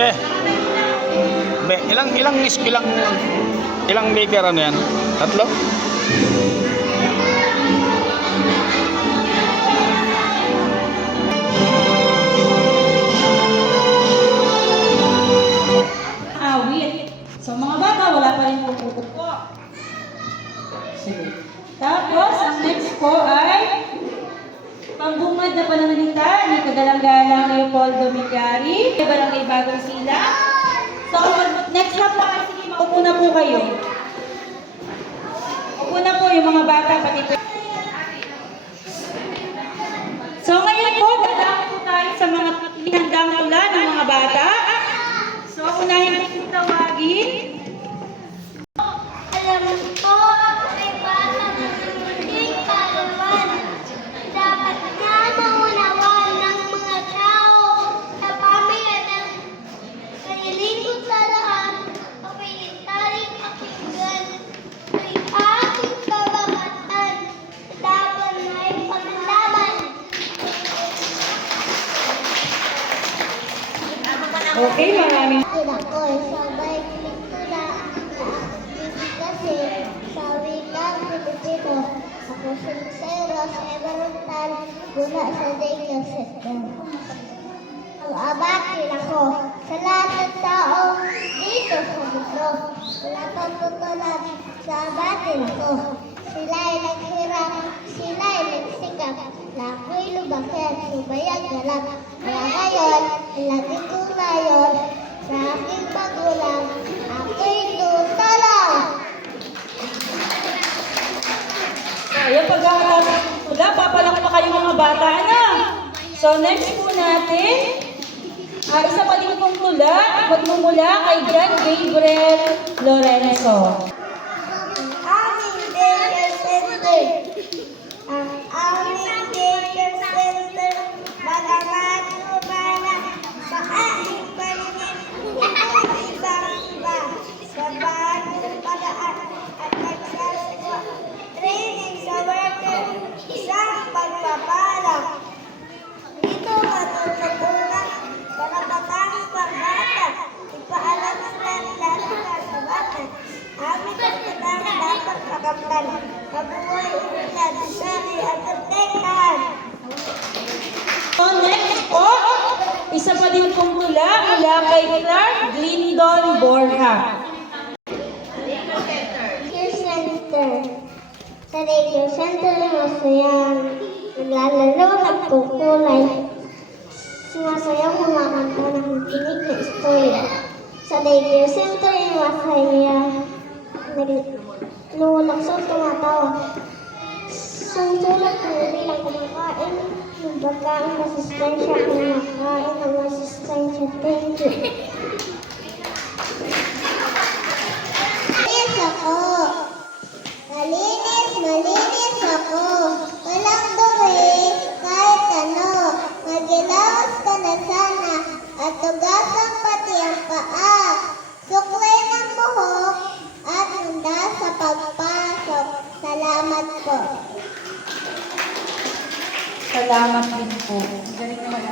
be. Be, ilang liter ano yan? 3? Awit. So mga bata, wala pa rin puputok po. Sige. Tapos, ang next po ay pambungad na pananalita ni Kagalang-galang Leopoldo Migyari, Barangay Bagong Sila. So, next na po, sige, maupo na po kayo. Upo na po yung mga bata, pati po. So, ngayon po, dadaan po tayo sa mga inihandang tula ng mga bata. So, unahin po tawagin. Alam ko, ay bata ng munting kalawan. Dapat na maunawaan ng mga tao sa pamayanan. Kaya lingkod sa lahat, ako'y taring pakinggan. Ay aking kabahatan, dapat na ay paglaban. Okay, maraming. Ako'y sabay pinitula kasi sa wikang Pilipino. Ako sincero sa Everton mula sa daycare center. Ang abatil ako sa lahat ng tao dito sa mundo. Wala pang tutulad sa abatil ako. Sila'y naghirap, sila'y nagsikap. Na ako'y lubakin, subayag galap. Kaya ngayon, lagi kong ngayon sa aking magulang, ako'y tutulong. Ayan, pag-aaral tula, papalak pa kayo mga bata na. So, next po natin, isa pa din pong tula, magmumula kay John Gabriel Lorenzo. Aming daycare center. Ang aming daycare center, bagamat umana sa aming paningin, ibang-iba sa bagong paraan at pagsasagawa. Training sa worker, isang pagpapalak. Dito matututunan karapatang pambata. Ipaalam sila lalo na sa bata. Aming karapatang dapat makamtan. Mabuhay unad, sari at attekan. So, next po, isa pa din pong tula mula kay Clark Glindon Borja. Radio Center. Sa Radio Center, masayang naglalaro, nagkukulay. Sumasayaw mga kanta ng tinig na istorya. Sa Radio Center, masaya nagluluksod, tumatawa. Susulat ng bilang kumakain ng pagkain masistensya, kumakain ng masistensya. Thank you. Malinis ako. Malinis ako. Walang dumi, kahit ano. Magilawas ka na sana, at tugasan pati ang paa. Suklay ng buhok, at handa sa pagpasok. Salamat po. Salamat din po. Galing naman